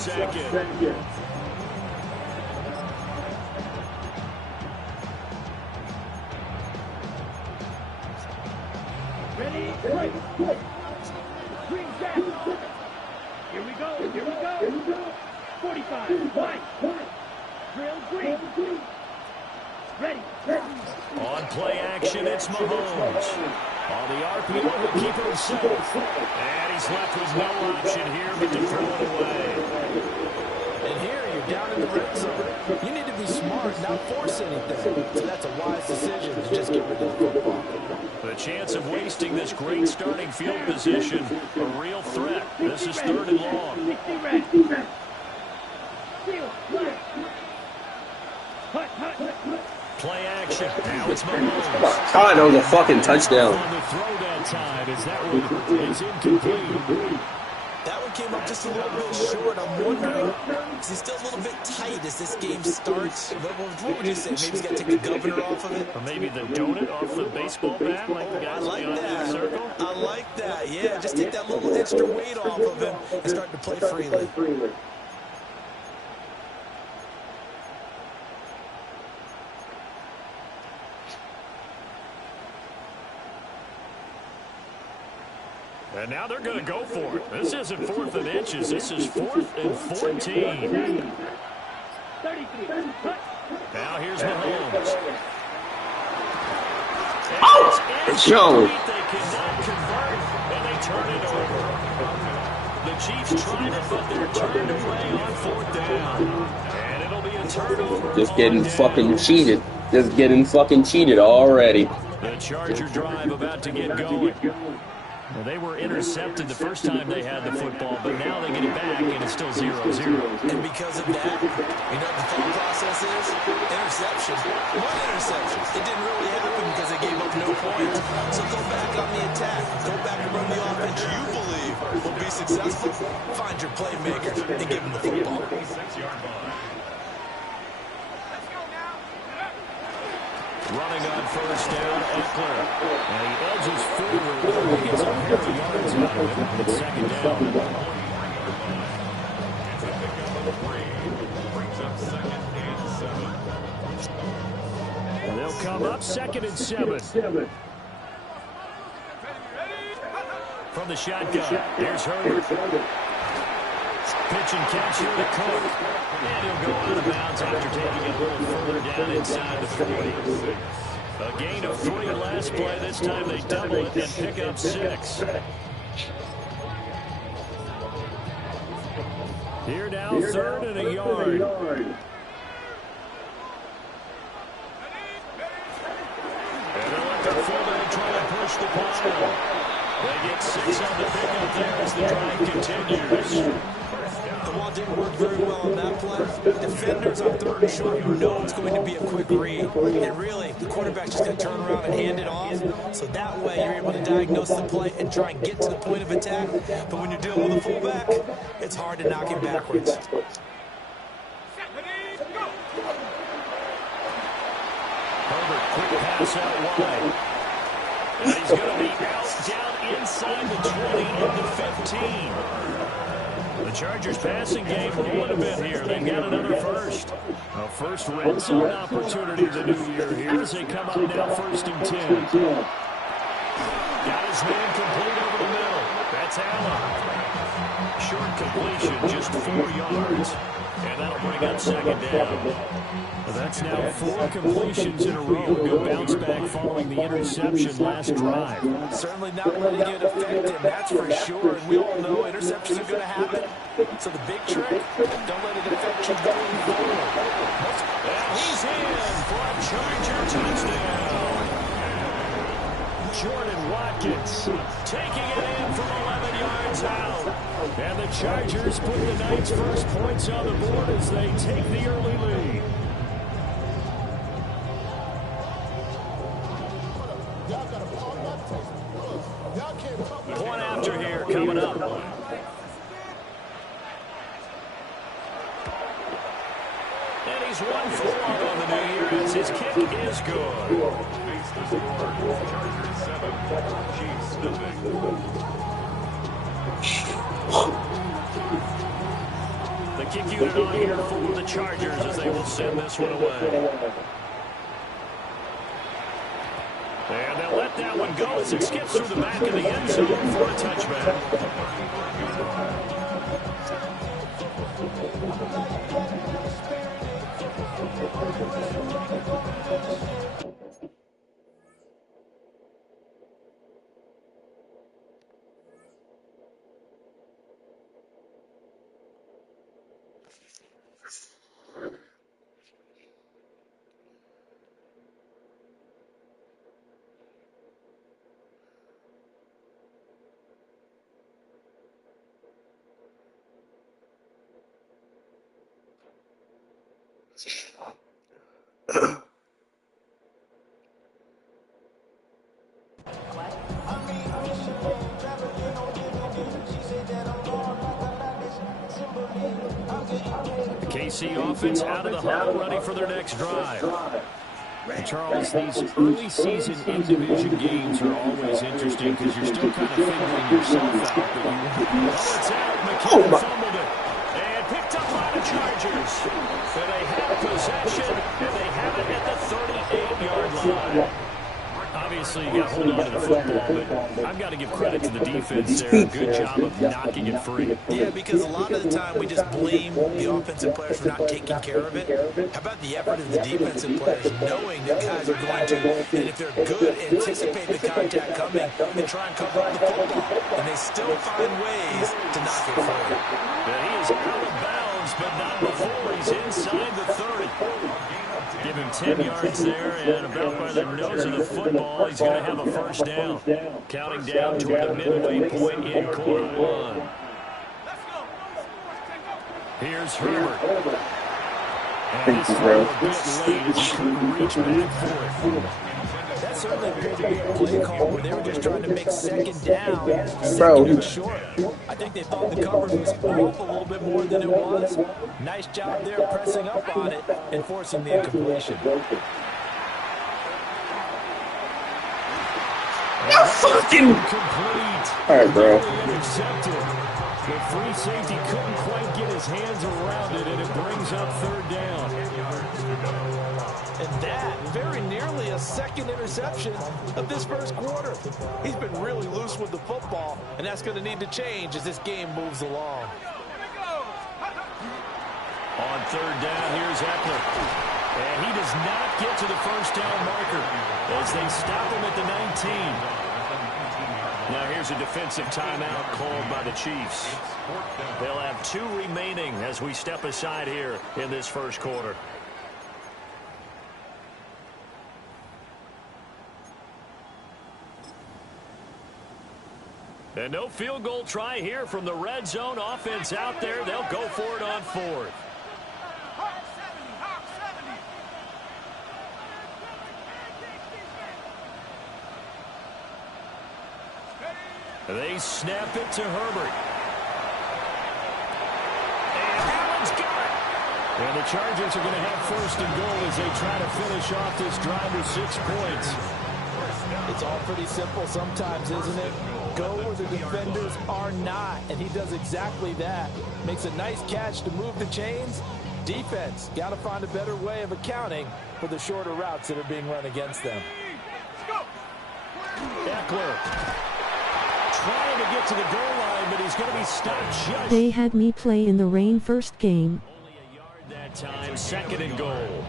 Second. Ready? Green jack. Here we go. 45. White. Drill green. Ready. On play action, it's Mahomes. On the RPO to keep it safe. And he's left with no option here but to throw it away. And here you're down in the red zone. You need to be smart, not force anything. So that's a wise decision to just get rid of the football. The chance of wasting this great starting field position, a real threat. This is 3rd and long. Play action. Now it's Mahomes. God, that was a fucking touchdown. On the throw that time as that one is incomplete. That one came up just a little bit short. I'm wondering, is he still a little bit tight as this game starts? What would you say? Maybe he's got to take the governor off of it? Or maybe the donut off the baseball bat, like the guys I like in the that. circle. I like that. Yeah, just take that little extra weight off of him and start to play freely. And now they're going to go for it. This isn't 4th and inches. This is 4th and 14. Now here's Mahomes. Yo. They cannot convert, and they turn it over. The Chiefs trying to put their turn away on 4th down. And it'll be a turnover. Just getting fucking cheated. Just getting fucking cheated already. The Charger drive about to get going. Well, they were intercepted the first time they had the football, but now they get it back, and it's still 0-0. And because of that, you know what the thought process is? Interception. One interception. It didn't really happen because they gave up no points. So go back on the attack. Go back and run the offense you believe will be successful. Find your playmakers and give them the football. Running on 1st down, Eckler. And he edges forward. He gets a pair of yards out of it. It's 2nd down. And they'll come up 2nd and 7. From the shotgun, here's Herbert. Pitch and catch here to Cook. And he'll go out of bounds after taking it a little further down inside the 40. A gain of 3 last play. This time they double it and pick up 6. Here now, 3rd and a yard. And they'll let their fullback try to push the pile. They get 6 on the pickup there as the drive continues. The ball didn't work very well on that play. Defenders on 3rd and short, you know it's going to be a quick read. And really, the quarterback's just going to turn around and hand it off. So that way, you're able to diagnose the play and try and get to the point of attack. But when you're dealing with a fullback, it's hard to knock him backwards. Herbert, quick pass out wide. And he's going to be out down inside the 20 into 15. The Chargers passing game rolling a bit here. They've got another first. A first red zone opportunity of the new year here as they come up now 1st and 10. Got his man complete over the middle. That's Allen. Short completion, just 4 yards. And that'll bring up 2nd down. That's now 4 completions in a row. Good bounce back following the interception last drive. Certainly not letting it affect him, that's for sure. And we all know interceptions are going to happen. So the big trick, don't let it affect you going forward. And he's in for a Charger touchdown. Jordan Watkins taking it in from 11 yards out. And the Chargers put the Knights' first points on the board as they take the early lead. Point after here coming up. And he's 1 for 1 on the new year as his kick is good. The kick unit on here for the Chargers as they will send this one away. And they'll let that one go as it skips through the back of the end zone for a touchback. KC offense out of the huddle, ready for their next drive. And Charles, these early season in-division games are always interesting because you're still kind of figuring yourself out. It's out. McKinnon fumbled it. And picked up by the Chargers. So they have possession, and they have it at the 38-yard line. Obviously, you got to hold on to the football, but I've got to give credit to the defense there. Good job of knocking it free. Yeah, because a lot of the time we just blame the offensive players for not taking care of it. How about the effort of the defensive players knowing that guys are going to, and if they're good, anticipate the contact coming and try and cover up the football. And they still find ways to knock it free. And he is out of bounds, but not before he's inside the 30. Give him 10 yards there, and about by the nose of the football, he's going to have a first down. Counting down toward the midway point in quarter one. Here's Herbert. And this one a bit late as he couldn't reach back for it. That certainly appeared to be a play call where they were just trying to make second down, second and short. I think they thought the coverage was off a little bit more than it was. Nice job there pressing up on it and forcing the incompletion. You fucking... All right, bro. The free safety couldn't quite get his hands around it, and it brings up third down. And that very nearly a second interception of this first quarter. He's been really loose with the football, and that's going to need to change as this game moves along. On third down, here's Eckler. And he does not get to the first down marker as they stop him at the 19. Now here's a defensive timeout called by the Chiefs. They'll have 2 remaining as we step aside here in this first quarter. And no field goal try here from the red zone offense out there. They'll go for it on 4th. They snap it to Herbert. And Allen's got it. And the Chargers are going to have first and goal as they try to finish off this drive with 6 points. It's all pretty simple sometimes, isn't it? Go where the defenders are not, and he does exactly that. Makes a nice catch to move the chains. Defense, got to find a better way of accounting for the shorter routes that are being run against them. Eckler trying to get to the goal line, but he's going to be stopped just. They had me play in the rain first game. Only a yard that time, second and goal.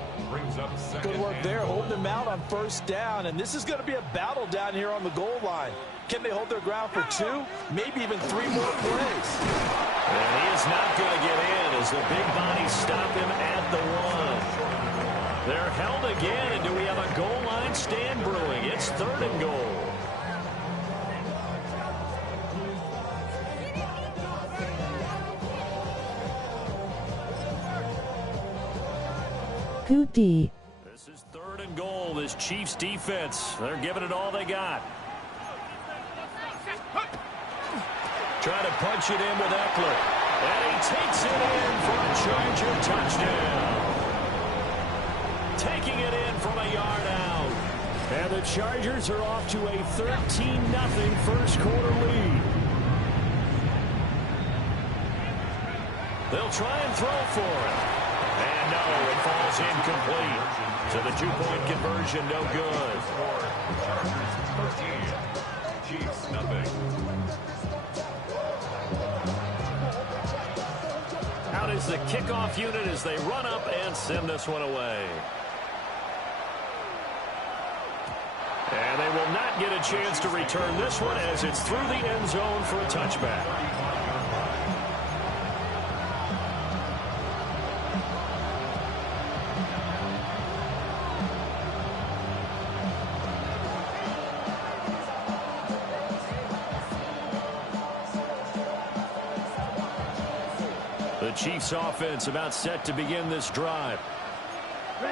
Good work there, holding them out on first down, and this is going to be a battle down here on the goal line. Can they hold their ground for 2, maybe even 3 more plays? And he is not going to get in as the big bodies stop him at the 1. They're held again, and do we have a goal line stand brewing? It's third and goal. Good D. This is third and goal. This Chiefs defense, they're giving it all they got. Trying to punch it in with Eckler. And he takes it in for a Charger touchdown. Taking it in from a yard out. And the Chargers are off to a 13-0 first quarter lead. They'll try and throw for it. And no, it falls incomplete. So the two-point conversion, no good. Chargers 13, Chiefs nothing. Out is the kickoff unit as they run up and send this one away. And they will not get a chance to return this one as it's through the end zone for a touchback. The Chiefs offense about set to begin this drive.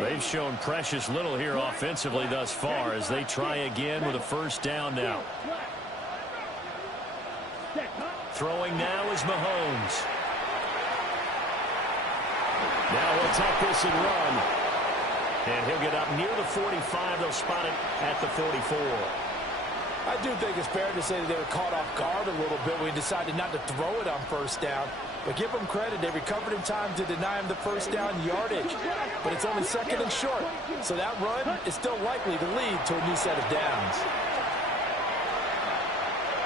They've shown precious little here offensively thus far as they try again with a first down now. Throwing now is Mahomes. Now he'll take this and run. And he'll get up near the 45. They'll spot it at the 44. I do think it's fair to say that they were caught off guard a little bit when we decided not to throw it on first down. But give them credit. They recovered in time to deny him the first down yardage. But it's only second and short. So that run is still likely to lead to a new set of downs.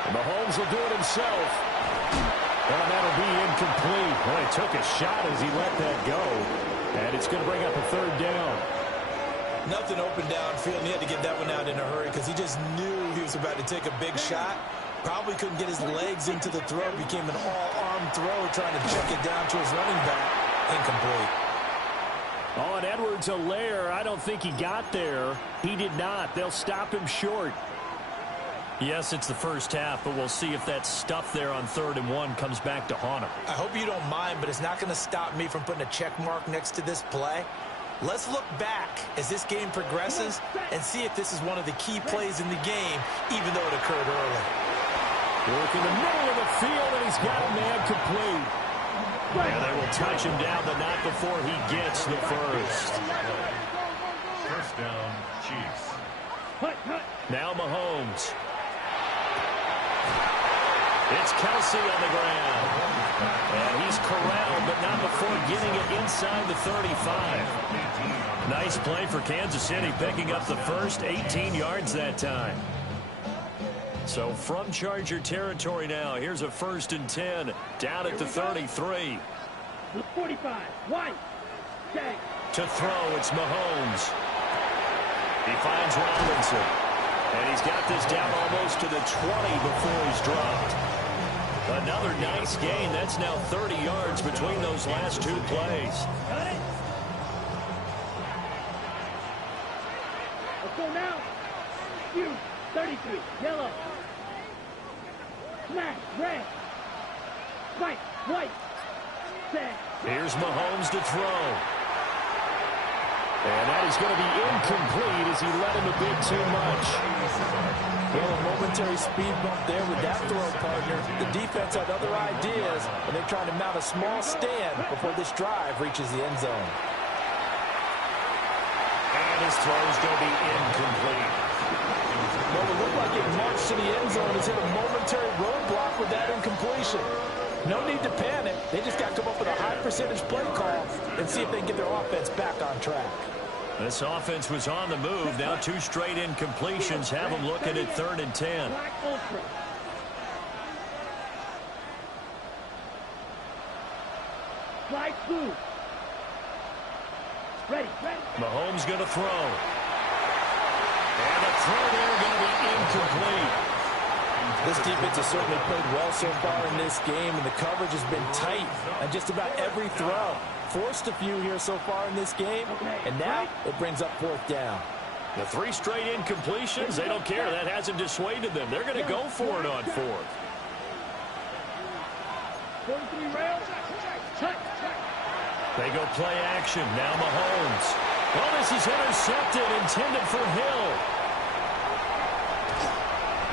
And Mahomes will do it himself. And that'll be incomplete. Well, he took a shot as he let that go. And it's going to bring up a third down. Nothing open downfield, and he had to get that one out in a hurry because he just knew he was about to take a big shot. Probably couldn't get his legs into the throw. Became an all-arm throw trying to check it down to his running back. Incomplete. Oh, and Edwards-Helaire, I don't think he got there. He did not. They'll stop him short. Yes, it's the first half, but we'll see if that stuff there on 3rd and 1 comes back to haunt him. I hope you don't mind, but it's not going to stop me from putting a check mark next to this play. Let's look back as this game progresses and see if this is one of the key plays in the game, even though it occurred early. Work in the middle of the field, and he's got a man complete. And they will touch him down, but not before he gets the first. First down, Chiefs. Now Mahomes. It's Kelsey on the ground. And he's corralled, but not before getting it inside the 35. Nice play for Kansas City, picking up the first 18 yards that time. So from Charger territory now, here's a 1st and 10 down at the 33. 45, wide. To throw, it's Mahomes. He finds Robinson. And he's got this down almost to the 20 before he's dropped. Another nice gain. That's now 30 yards between those last two plays. Got it. Let's go now. You, 33, yellow. Smash, red. White. Set. Here's Mahomes to throw. And that is going to be incomplete as he let him a bit too much. Well, a momentary speed bump there with that throw, partner. The defense had other ideas, and they're trying to mount a small stand before this drive reaches the end zone. And his throw is going to be incomplete. Well, it looked like it marched to the end zone has hit a momentary roadblock with that incompletion. No need to panic. They just got to come up with a high percentage play call and see if they can get their offense back on track. This offense was on the move. Now 2 straight incompletions have them looking at 3rd and 10. Black Ultra. Flag blue. Ready. Mahomes going to throw. And the throw there going to be incomplete. This defense has certainly played well so far in this game, and the coverage has been tight on just about every throw. Forced a few here so far in this game, and now it brings up 4th down. The 3 straight incompletions, they don't care. That hasn't dissuaded them. They're going to go for it on 4th. 43 rail. They go play action. Now Mahomes. Well, this is intercepted, intended for Hill.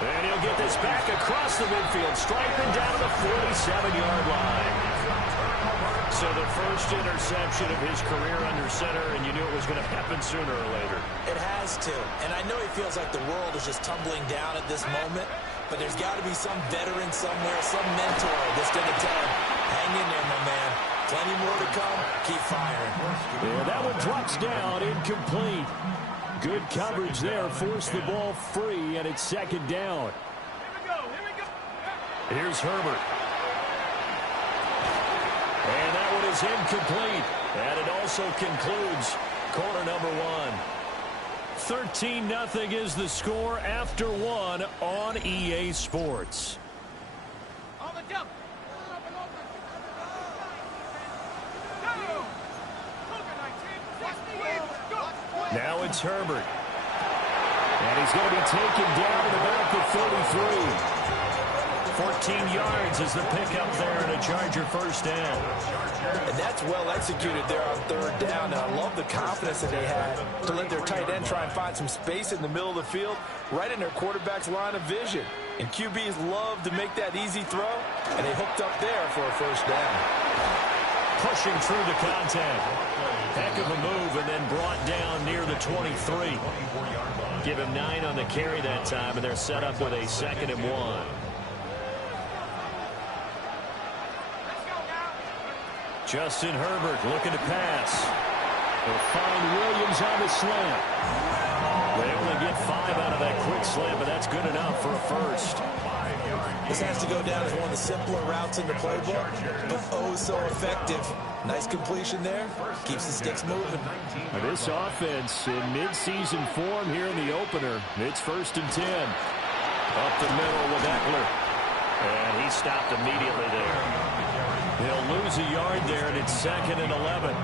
And he'll get this back across the midfield, striping down to the 47-yard line. So the first interception of his career under center, and you knew it was going to happen sooner or later. It has to. And I know he feels like the world is just tumbling down at this moment, but there's got to be some veteran somewhere, some mentor that's going to tell him, hang in there, my man. Plenty more to come. Keep firing. And that one drops down, incomplete. Good coverage there, forced the ball free, and it's second down. Here's Herbert. And that one is incomplete. And it also concludes quarter number one. 13-0 is the score after one on EA Sports. Now it's Herbert. And he's going to be taken down at about the 33. 14 yards is the pickup there and a Charger first down. And that's well executed there on third down. And I love the confidence that they had to let their tight end try and find some space in the middle of the field, right in their quarterback's line of vision. And QBs love to make that easy throw, and they hooked up there for a first down. Pushing through the contact. Heck of a move, and then brought down near the 23. Give him 9 on the carry that time, and they're set up with a 2nd and 1. Justin Herbert looking to pass. They'll find Williams on the slant. They only get 5 out of that quick slant, but that's good enough for a first. This has to go down as one of the simpler routes in the playbook, but oh so effective. Nice completion there. Keeps the sticks moving. This offense in midseason form here in the opener. It's 1st and 10. Up the middle with Eckler. And he stopped immediately there. He'll lose a yard there, and it's 2nd and 11.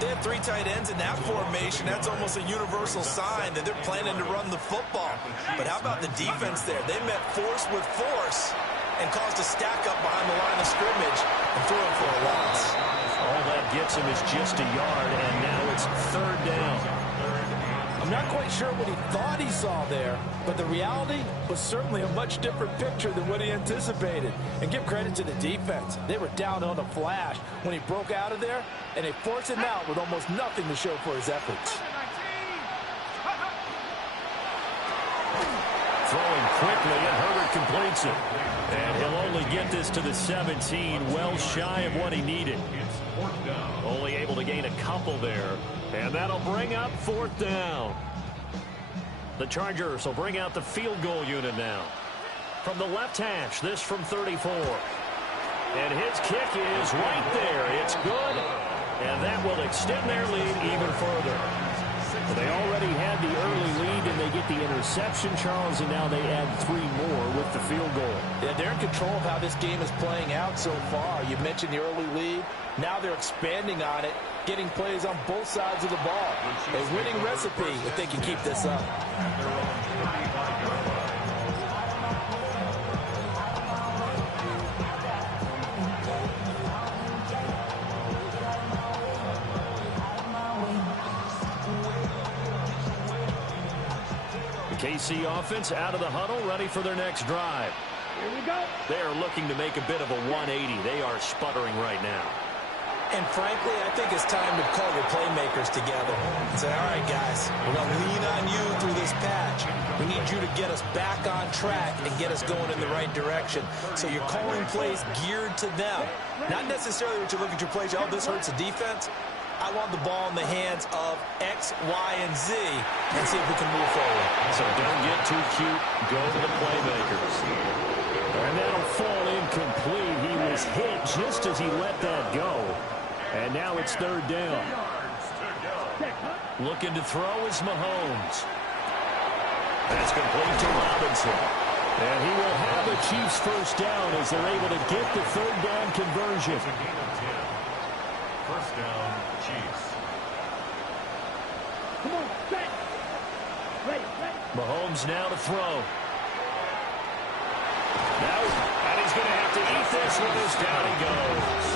They have 3 tight ends in that formation. That's almost a universal sign that they're planning to run the football. But how about the defense there? They met force with force and caused a stack up behind the line of scrimmage and threw him for a loss. All that gets him is just a yard, and now it's 3rd down. I'm not quite sure what he thought he saw there, but the reality was certainly a much different picture than what he anticipated. And give credit to the defense. They were down on a flash when he broke out of there, and they forced him out with almost nothing to show for his efforts. Throwing quickly, and Herbert completes it. And he'll only get this to the 17, well shy of what he needed. Only able to gain a couple there. And that'll bring up 4th down. The Chargers will bring out the field goal unit now. From the left hash, this from 34. And his kick is right there. It's good. And that will extend their lead even further. They already had the early lead, and they get the interception, Charles, and now they add 3 more with the field goal. Yeah, they're in control of how this game is playing out so far. You mentioned the early lead. Now they're expanding on it, getting plays on both sides of the ball. A winning recipe if they can keep this up. The KC offense out of the huddle, ready for their next drive. Here we go. They are looking to make a bit of a 180. They are sputtering right now. And frankly, I think it's time to call your playmakers together and say, all right, guys, we're going to lean on you through this patch. We need you to get us back on track and get us going in the right direction. So you're calling plays geared to them. Not necessarily what you look at your plays, oh, this hurts the defense. I want the ball in the hands of X, Y, and Z and see if we can move forward. So don't get too cute. Go to the playmakers. And that'll fall incomplete. He was hit just as he let that go. And now it's 3rd down. Looking to throw is Mahomes. That's complete to Robinson. And he will have the Chiefs first down as they're able to get the 3rd down conversion. First down, Chiefs. Come on, set. Ready. Mahomes now to throw. Now, and he's going to have to eat this one as down he goes.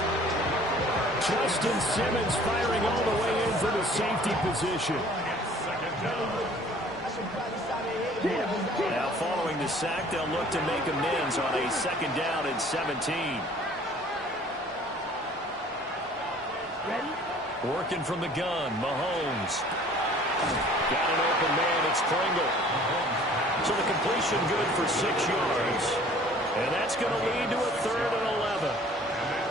Justin Simmons firing all the way in for the safety position. Now following the sack, they'll look to make amends on a 2nd down and 17. Working from the gun, Mahomes. Got an open man, it's Pringle. So the completion good for 6 yards. And that's going to lead to a 3rd and 11.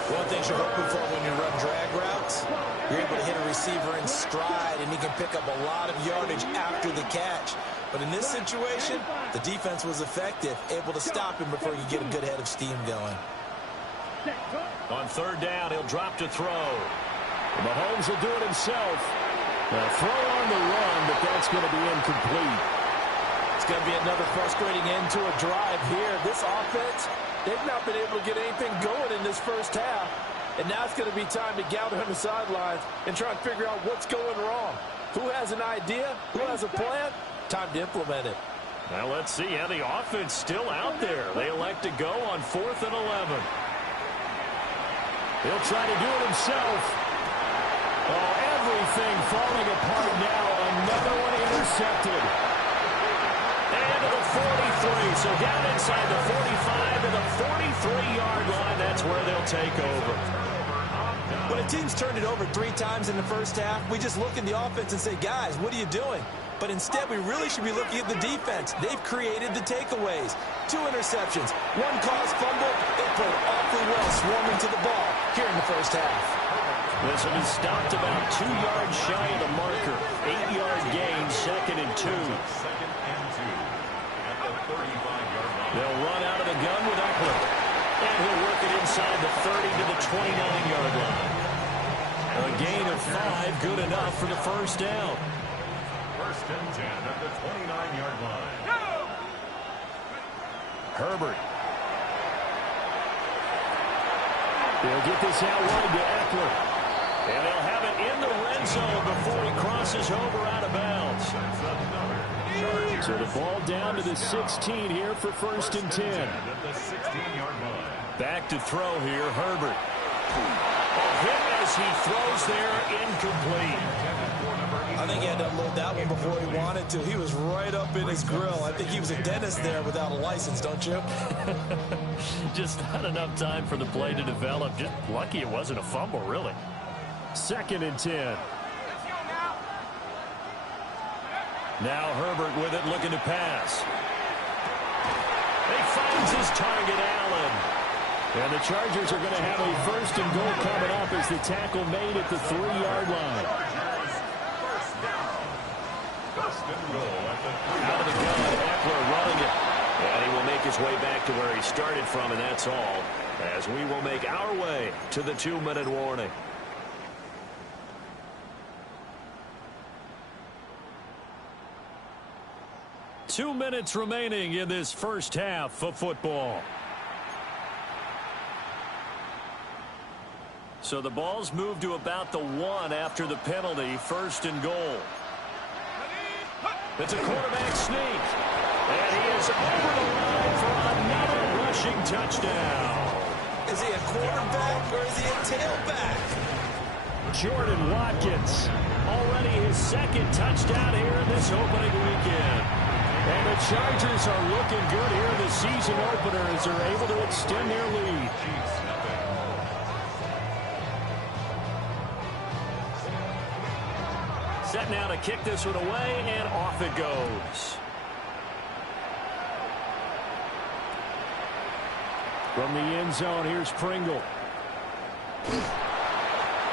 One thing you're hoping for when you run drag routes, you're able to hit a receiver in stride, and he can pick up a lot of yardage after the catch. But in this situation, the defense was effective, able to stop him before you get a good head of steam going. On third down, he'll drop to throw. Mahomes will do it himself. A throw on the run, but that's going to be incomplete. It's going to be another frustrating end to a drive here. This offense, they've not been able to get anything going in this first half. And now it's going to be time to gather on the sidelines and try and figure out what's going wrong. Who has an idea? Who has a plan? Time to implement it. Now let's see how the offense still out there. They elect to go on 4th and 11. He'll try to do it himself. Oh, everything falling apart now. Another one intercepted. And to the 43. So down inside the 45 to the 43-yard line. That's where they'll take over. When a team's turned it over 3 times in the first half, we just look at the offense and say, guys, what are you doing? But instead, we really should be looking at the defense. They've created the takeaways. 2 interceptions, 1 caused fumble. They played awfully well swarming to the ball here in the first half. This one is stopped about 2 yards shy of the marker. 8-yard gain, 2nd and 2. They'll run out of the gun with Eckler. And he'll work it inside the 30 to the 29-yard line. A gain of 5, good enough for the first down. 1st and 10 at the 29-yard line. Herbert. They'll get this out wide to Eckler. And they'll have it in the red zone before he crosses over out of bounds. So the ball down to the 16 here for 1st and 10. At the 16-yard line. Back to throw here, Herbert. A hit as he throws there, incomplete. I think he had to unload that one before he wanted to. He was right up in his grill. I think he was a dentist there without a license, don't you? Just not enough time for the play to develop. Just lucky it wasn't a fumble, really. 2nd and 10. Now Herbert with it, looking to pass. He finds his target, Allen. And the Chargers are going to have a 1st and goal coming up as the tackle made at the 3-yard line. Out of the gun, Eckler running it. And he will make his way back to where he started from, and that's all. As we will make our way to the 2-minute warning. Two minutes remaining in this first half of football. So the ball's moved to about the 1 after the penalty, 1st and goal. It's a quarterback sneak. And he is over the line for another rushing touchdown. Is he a quarterback or is he a tailback? Jordan Watkins, already his 2nd touchdown here in this opening weekend. And the Chargers are looking good here in the season opener as they're able to extend their lead. Set now to kick this one away, and off it goes. From the end zone, here's Pringle.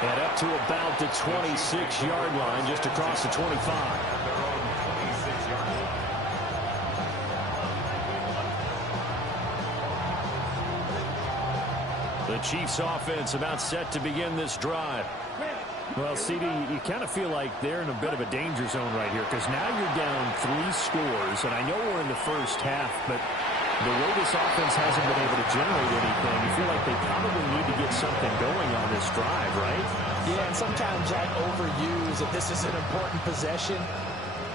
And up to about the 26-yard line, just across the 25. The Chiefs offense about set to begin this drive. Well, CD, you kind of feel like they're in a bit of a danger zone right here because now you're down 3 scores, and I know we're in the first half, but the way this offense hasn't been able to generate anything, you feel like they probably need to get something going on this drive, right? Yeah, and sometimes I overuse that this is an important possession.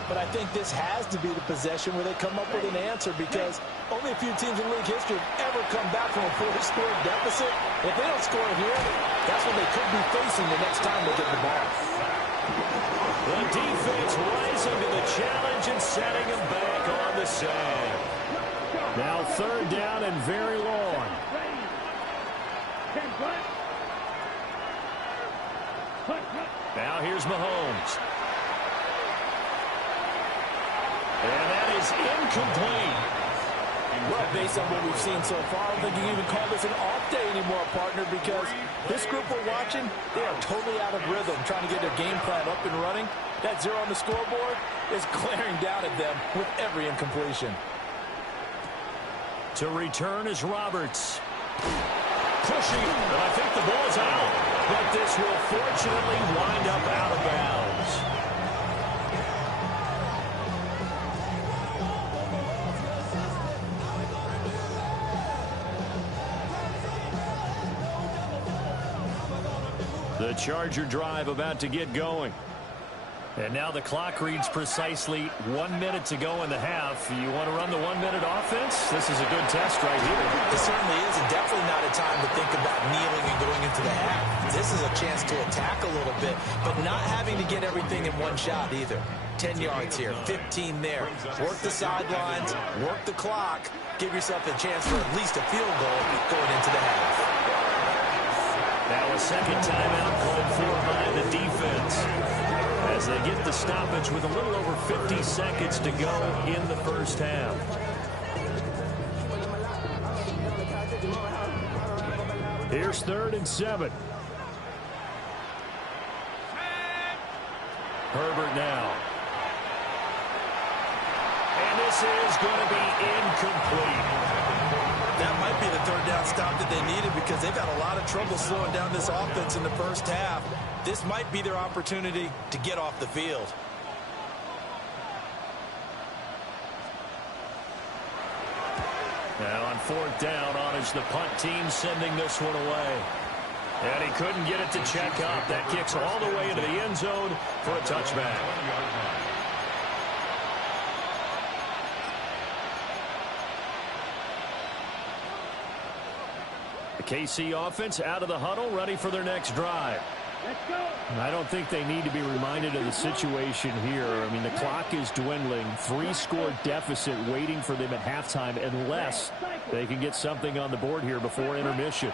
But I think this has to be the possession where they come up with an answer because only a few teams in league history have ever come back from a 4-score deficit. If they don't score here, that's what they could be facing the next time they get the ball. The defense rising to the challenge and setting them back on the sand. Now 3rd down and very long. Now here's Mahomes. And that is incomplete. Well, based on what we've seen so far, I don't think you can even call this an day anymore, partner, because this group we're watching, they are totally out of rhythm, trying to get their game plan up and running. That 0 on the scoreboard is glaring down at them with every incompletion. To return is Roberts. Pushing, and I think the ball's out. But this will fortunately wind up out of bounds. The Charger drive about to get going. And now the clock reads precisely 1 minute to go in the half. You want to run the 1 minute offense? This is a good test right here. It certainly is, and definitely not a time to think about kneeling and going into the half. This is a chance to attack a little bit, but not having to get everything in one shot either. 10 yards here, 15 there. Work the sidelines, work the clock. Give yourself a chance for at least a field goal going into the half. Now a second timeout called for by the defense, as they get the stoppage with a little over 50 seconds to go in the first half. Here's 3rd and 7. Herbert now. And this is going to be incomplete. That might be the 3rd down stop that they needed, because they've had a lot of trouble slowing down this offense in the first half. This might be their opportunity to get off the field. Now on 4th down, on is the punt team sending this one away. And he couldn't get it to check up. That kicks all the way into the end zone for a touchback. The KC offense out of the huddle, ready for their next drive. Let's go. I don't think they need to be reminded of the situation here. I mean, the clock is dwindling. 3-score deficit waiting for them at halftime unless they can get something on the board here before intermission.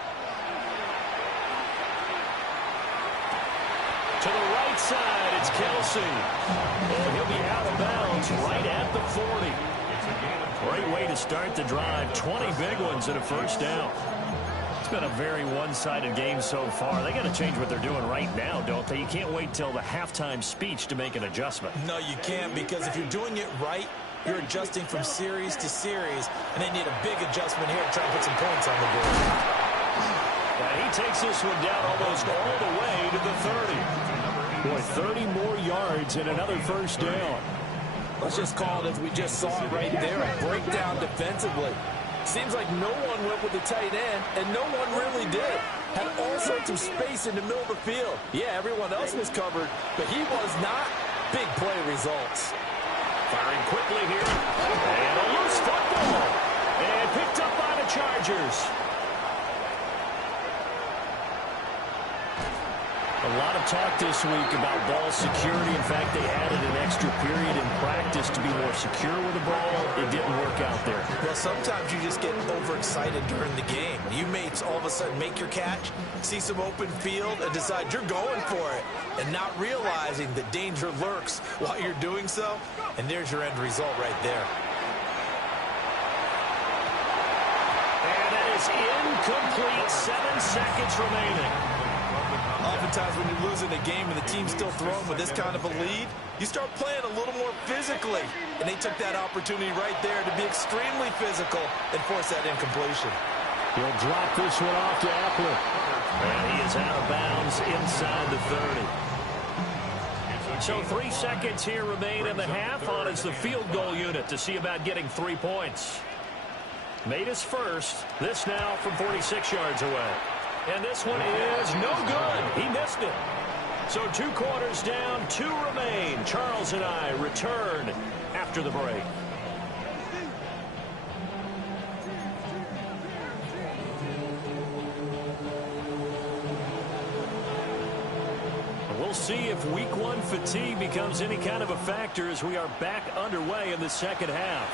To the right side, it's Kelsey. And he'll be out of bounds right at the 40. Great way to start the drive. 20 big ones and a first down. It's been a very one-sided game so far. They got to change what they're doing right now, don't they? You can't wait till the halftime speech to make an adjustment. No, you can't, because if you're doing it right, you're adjusting from series to series, and they need a big adjustment here to try and put some points on the board. And he takes this one down almost all the way to the 30. Boy, 30 more yards and another first down. Let's just call it, as we just saw it right there, a breakdown defensively. Seems like no one went with the tight end, and no one really did. Had all sorts of space in the middle of the field. Yeah, everyone else was covered, but he was not. Big play results. Firing quickly here. And a loose football. And picked up by the Chargers. A lot of talk this week about ball security. In fact, they added an extra period in practice to be more secure with the ball. It didn't work out there. Well, sometimes you just get overexcited during the game. You may all of a sudden make your catch, see some open field, and decide you're going for it, and not realizing that danger lurks while you're doing so. And there's your end result right there. And that is incomplete. 7 seconds remaining. Oftentimes when you're losing a game and the team's still throwing with this kind of a lead, you start playing a little more physically. And they took that opportunity right there to be extremely physical and force that incompletion. He'll drop this one off to Appler. And he is out of bounds inside the 30. So 3 seconds here remain in the half. On is the field goal unit to see about getting 3 points. Made his first. This now from 46 yards away. And this one is no good. He missed it. So 2 quarters down, 2 remain. Charles and I return after the break. We'll see if week 1 fatigue becomes any kind of a factor as we are back underway in the second half.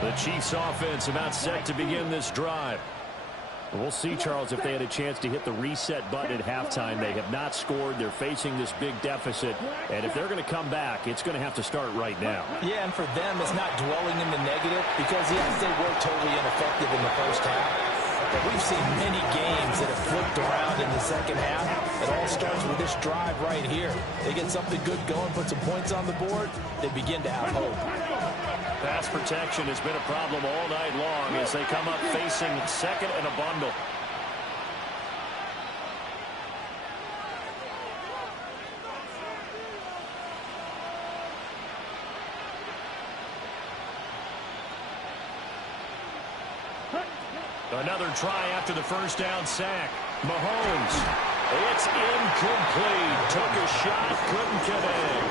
The Chiefs offense about set to begin this drive. We'll see, Charles, if they had a chance to hit the reset button at halftime. They have not scored. They're facing this big deficit. And if they're going to come back, it's going to have to start right now. Yeah, and for them, it's not dwelling in the negative because, yes, they were totally ineffective in the first half. But we've seen many games that have flipped around in the second half. It all starts with this drive right here. They get something good going, put some points on the board, they begin to have hope. Pass protection has been a problem all night long as they come up facing second and a bundle. Another try after the first down sack. Mahomes. It's incomplete. Took a shot, couldn't connect.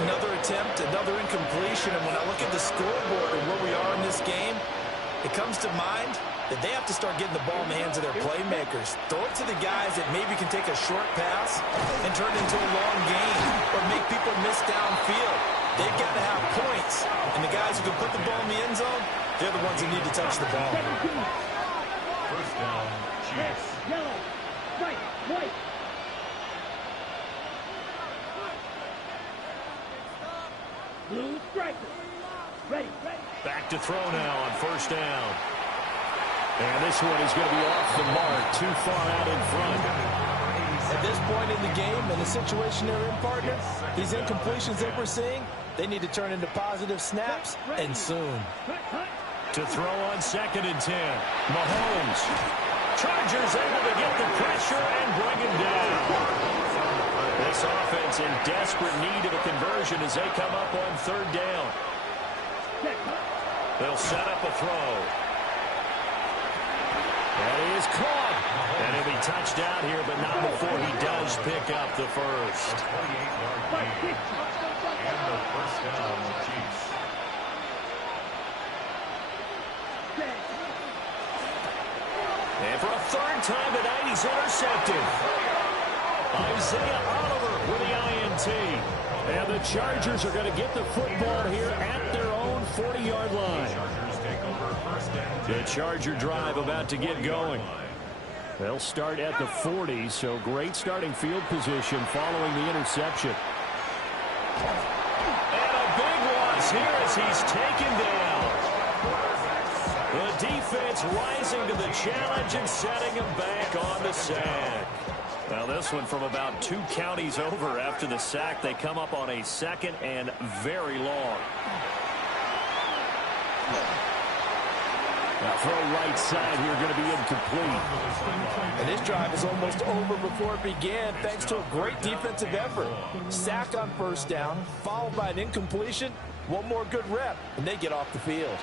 Another attempt, another incompletion, and when I look at the scoreboard and where we are in this game, it comes to mind that they have to start getting the ball in the hands of their playmakers. Throw it to the guys that maybe can take a short pass and turn it into a long game or make people miss downfield. They've got to have points, and the guys who can put the ball in the end zone, they're the ones who need to touch the ball. First down, Chiefs. Yellow, right, white. Blue striker. Ready. Back to throw now on first down. And this one is going to be off the mark, too far out in front. At this point in the game and the situation they're in, partner, these incompletions that we're seeing, they need to turn into positive snaps, and soon. To throw on second and 10. Mahomes. Chargers able to get the pressure and bring him down. This offense in desperate need of a conversion as they come up on third down. They'll set up a throw. And he is caught. And he'll be touched out here, but not before he does pick up the first. And the first down, Chiefs. And for a third time tonight, he's intercepted. Isaiah Oliver with the INT. And the Chargers are going to get the football here at their own 40-yard line. The Charger drive about to get going. They'll start at the 40, so great starting field position following the interception. And a big loss here as he's taken down. The defense rising to the challenge and setting him back on the sack. Now this one from about 2 counties over after the sack. They come up on a second and very long. Now throw right side here going to be incomplete. And this drive is almost over before it began thanks to a great defensive effort. Sack on first down, followed by an incompletion. One more good rep, and they get off the field.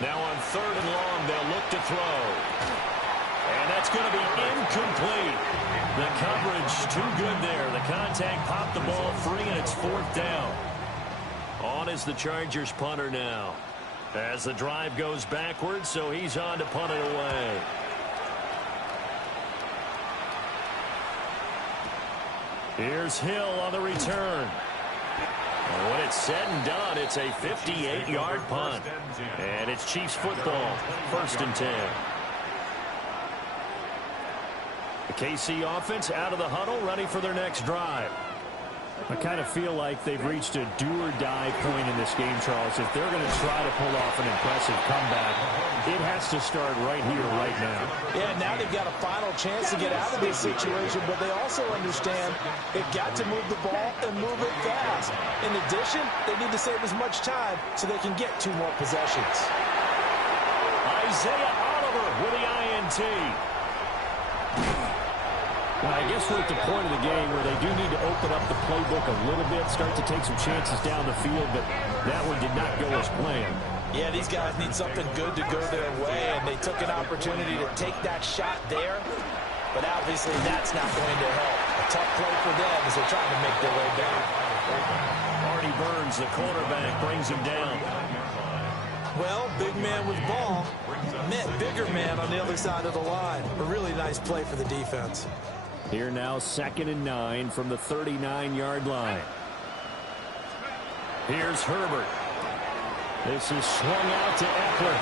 Now on third and long, they'll look to throw. And that's going to be incomplete. The coverage too good there. The contact popped the ball free, and it's fourth down. On is the Chargers punter now. As the drive goes backwards, so he's on to punt it away. Here's Hill on the return. And when it's said and done, it's a 58-yard punt. And it's Chiefs football, first and 10. The KC offense out of the huddle, ready for their next drive. I kind of feel like they've reached a do-or-die point in this game, Charles. If they're going to try to pull off an impressive comeback, it has to start right here, right now. Yeah, now they've got a final chance to get out of this situation, but they also understand they've got to move the ball and move it fast. In addition, they need to save as much time so they can get 2 more possessions. Isaiah Oliver with the INT. I guess we're at the point of the game where they do need to open up the playbook a little bit, start to take some chances down the field, but that one did not go as planned. Yeah, these guys need something good to go their way, and they took an opportunity to take that shot there, but obviously that's not going to help. A tough play for them as they're trying to make their way back. Marty Burns, the quarterback, brings him down. Well, big man with ball met bigger man on the other side of the line. A really nice play for the defense. Here now, 2nd and 9 from the 39-yard line. Here's Herbert. This is swung out to Eckler.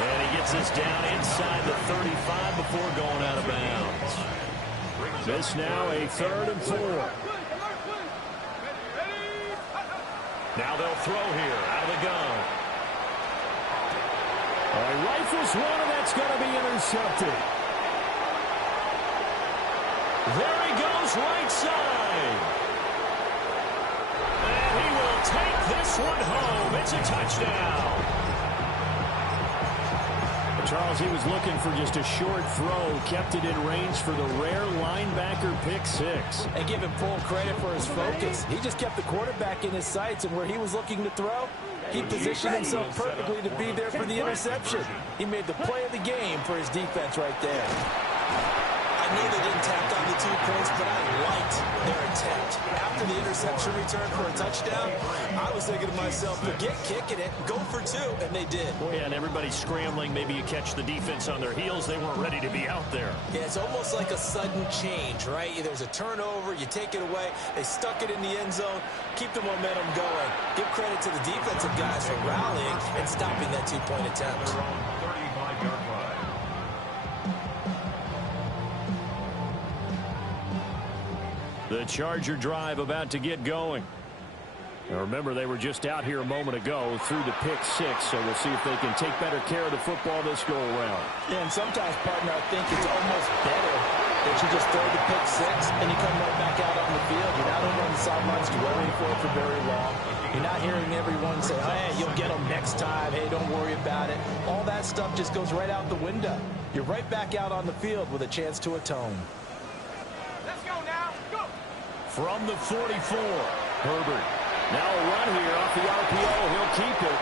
And he gets us down inside the 35 before going out of bounds. This now a 3rd and 4. Now they'll throw here out of the gun. He rifles one, and that's going to be intercepted. There he goes, right side. And he will take this one home. It's a touchdown. Charles, he was looking for just a short throw, kept it in range for the rare linebacker pick 6. And give him full credit for his focus. He just kept the quarterback in his sights, and where he was looking to throw, he positioned himself perfectly to be there for the interception. He made the play of the game for his defense right there. I know they didn't tack on the 2 points, but I liked their attempt. After the interception return for a touchdown, I was thinking to myself, forget kicking it, go for 2, and they did. Oh, yeah, and everybody's scrambling. Maybe you catch the defense on their heels. They weren't ready to be out there. Yeah, it's almost like a sudden change, right? There's a turnover, you take it away, they stuck it in the end zone, keep the momentum going. Give credit to the defensive guys for rallying and stopping that 2-point attempt. 35-yard line. The Charger drive about to get going. Now remember, they were just out here a moment ago through the pick 6, so we'll see if they can take better care of the football this go-around. Yeah, and sometimes, partner, I think it's almost better that you just throw the pick 6 and you come right back out on the field. You're not over on the sidelines dwelling for it for very long. You're not hearing everyone say, hey, you'll get them next time. Hey, don't worry about it. All that stuff just goes right out the window. You're right back out on the field with a chance to atone. Let's go now. Go. From the 44, Herbert. Now a run here off the RPO. He'll keep it.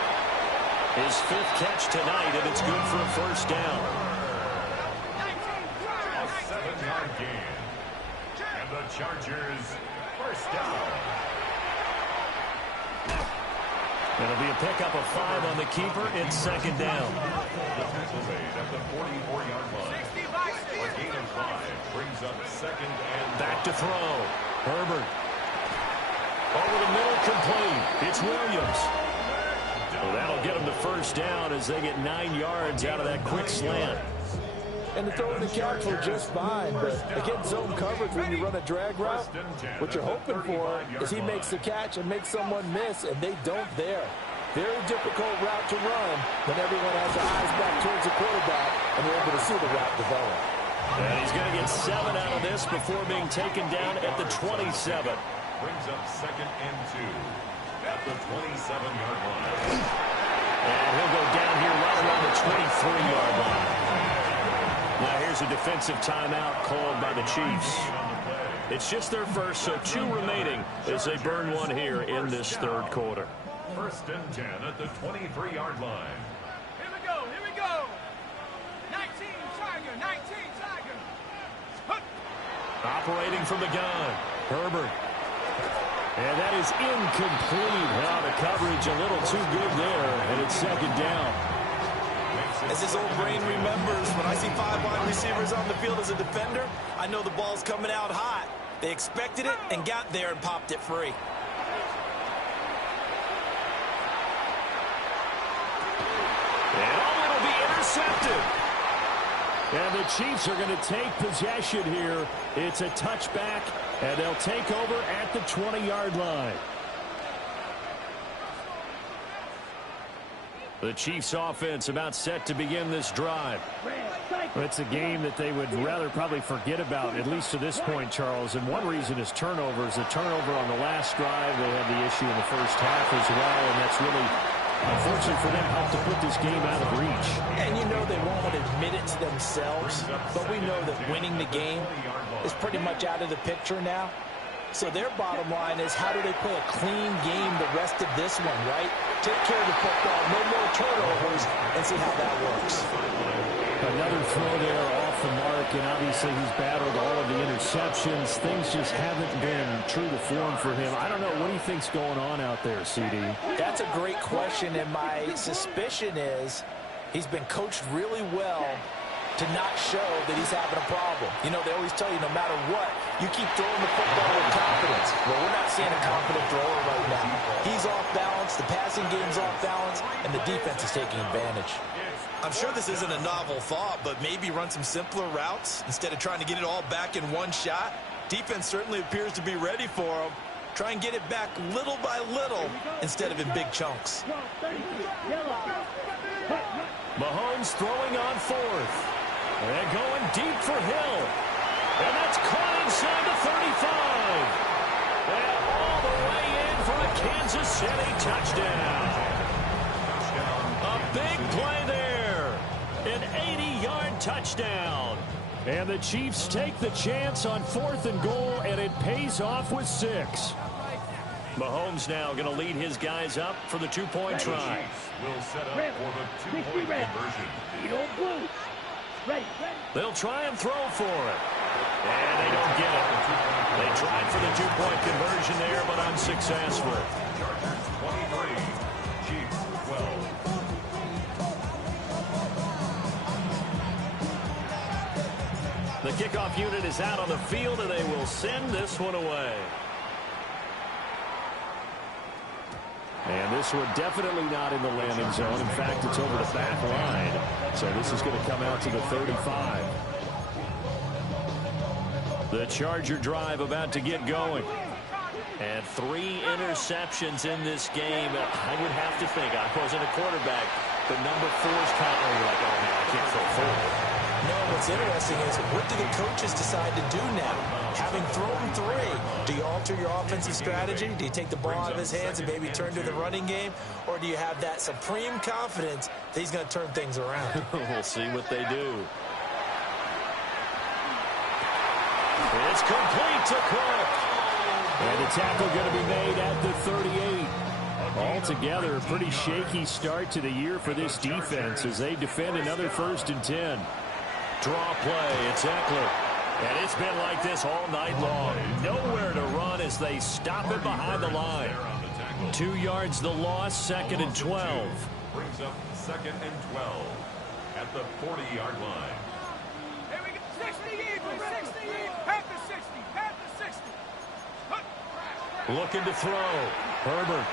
His 5th catch tonight, and it's good for a first down. A 7-yard gain. And the Chargers first down. It'll be a pickup of 5 on the keeper. It's 2nd down. The tackle made at the 44-yard line. A gain of 5 brings up 2nd and Back to throw. Herbert. Over the middle, complete. It's Williams. Well, that'll get them the first down as they get 9 yards out of that quick slant. And the throw in the catch were just fine, but against zone coverage when you run a drag route, what you're hoping for is he makes the catch and makes someone miss, and they don't there. Very difficult route to run when everyone has their eyes back towards the quarterback and they're able to see the route develop. And he's going to get 7 out of this before being taken down at the 27. brings up 2nd and 2 at the 27-yard line. And he'll go down here right around the 23-yard line. Now here's a defensive timeout called by the Chiefs. It's just their first, so 2 remaining as they burn one here in this 3rd quarter. 1st and 10 at the 23-yard line. Here we go. Here we go. 19 Tiger. 19 Tiger. Operating from the gun, Herbert. And that is incomplete. Now the coverage a little too good there, and it's 2nd down. As his old brain remembers, when I see 5 wide receivers on the field as a defender, I know the ball's coming out hot. They expected it and got there and popped it free. And it'll be intercepted. And the Chiefs are going to take possession here. It's a touchback, and they'll take over at the 20-yard line. The Chiefs offense about set to begin this drive. It's a game that they would rather probably forget about, at least to this point, Charles. And one reason is turnovers. The turnover on the last drive, they had the issue in the first half as well, and that's really, unfortunately for them, helped to put this game out of reach. And you know they won't admit it to themselves, but we know that winning the game is pretty much out of the picture now. So their bottom line is, how do they play a clean game the rest of this one, right? Take care of the football, no more turnovers, and see how that works. Another throw there off the mark, and obviously he's battled all of the interceptions. Things just haven't been true to form for him. I don't know. What do you think's going on out there, CD? That's a great question, and my suspicion is he's been coached really well to not show that he's having a problem. You know, they always tell you, no matter what, you keep throwing the football with confidence. Well, we're not seeing a confident thrower right now. He's off balance, the passing game's off balance, and the defense is taking advantage. I'm sure this isn't a novel thought, but maybe run some simpler routes instead of trying to get it all back in one shot. Defense certainly appears to be ready for them. Try and get it back little by little instead of in big chunks. Mahomes throwing on fourth. And going deep for Hill. And that's caught inside the 35. And all the way in for a Kansas City touchdown. A big play there. An 80-yard touchdown. And the Chiefs take the chance on 4th and goal, and it pays off with 6. Mahomes now going to lead his guys up for the two-point try. Will set up for the two-point conversion. They'll try and throw for it. And they don't get it. They tried for the two-point conversion there, but unsuccessful. Chargers 23, Chiefs 12. The kickoff unit is out on the field, and they will send this one away. And this one definitely not in the landing zone. In fact, it's over the back line. So this is going to come out to the 35. The Charger drive about to get going. And 3 interceptions in this game. I would have to think, I wasn't a quarterback, but number 4's kind of like, oh man, I can't throw 4. No, what's interesting is what do the coaches decide to do now? Having thrown 3, do you alter your offensive strategy? Do you take the ball out of his hands and maybe turn to the running game? Or do you have that supreme confidence that he's going to turn things around? We'll see what they do. It's complete to Cook. And the tackle going to be made at the 38. Altogether, a pretty shaky start to the year for this defense as they defend another 1st and 10. Draw play, it's Eckler. And it's been like this all night long. Nowhere to run as they stop it behind the line. 2 yards the loss, 2nd and 12. Brings up 2nd and 12 at the 40-yard line. Here we go. 60 Eagles, 60 Eagles. Panther 60, Panther 60. Looking to throw. Herbert.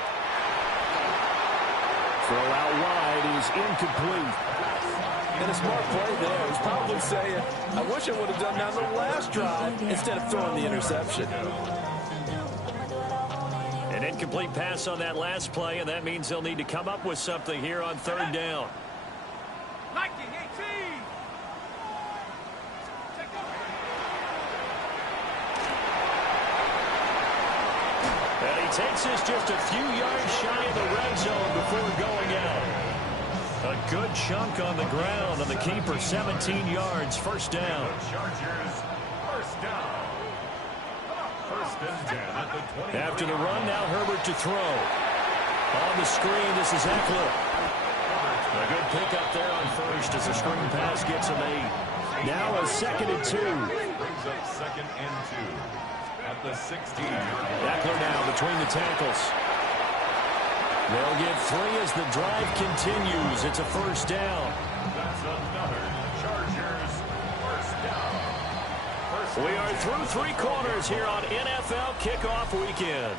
Throw out wide is incomplete. And a smart play there. He's probably saying, I wish I would have done that on the last drive instead of throwing the interception. An incomplete pass on that last play, and that means they'll need to come up with something here on 3rd down. Lightning 18. And he takes this just a few yards shy of the red zone before going out. A good chunk on the ground, and the keeper 17 yards, 1st down. Chargers, 1st down. 1st and 10 at the 20. After the run, now Herbert to throw. On the screen, this is Eckler. A good pickup there on 1st as the screen pass gets him 8. Now a 2nd and 2. Brings up 2nd and 2 at the 16-yard line. Eckler now between the tackles. They'll get 3 as the drive continues. It's a 1st down. That's another Chargers 1st down. We are through 3 quarters here on NFL Kickoff Weekend.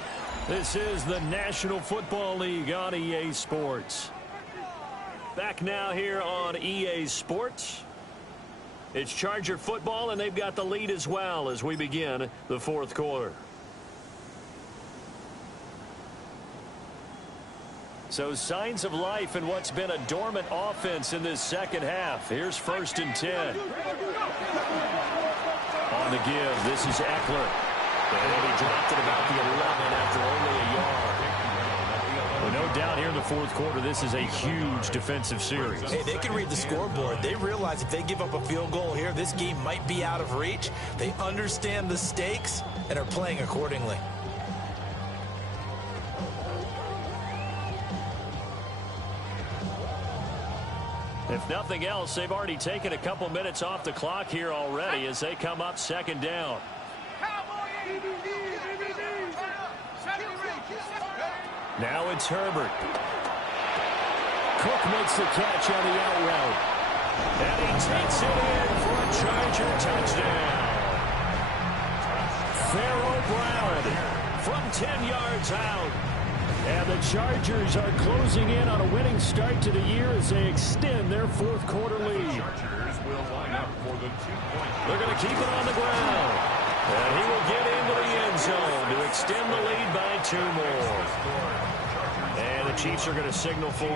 This is the National Football League on EA Sports. Back now here on EA Sports. It's Charger football, and they've got the lead as well as we begin the 4th quarter. So signs of life in what's been a dormant offense in this 2nd half. Here's 1st and 10. On the give, this is Eckler. And he dropped it about the 11 after only a yard. Well, no doubt here in the 4th quarter, this is a huge defensive series. Hey, they can read the scoreboard. They realize if they give up a field goal here, this game might be out of reach. They understand the stakes and are playing accordingly. If nothing else, they've already taken a couple minutes off the clock here already as they come up 2nd down. Now it's Herbert. Cook makes the catch on the out route. And he takes it in for a Charger touchdown. Pharaoh Brown from 10 yards out. And the the Chargers are closing in on a winning start to the year as they extend their fourth quarter lead. Chargers will line up for the 2-point. They're going to keep it on the ground. And he will get into the end zone to extend the lead by 2 more. And the Chiefs are going to signal for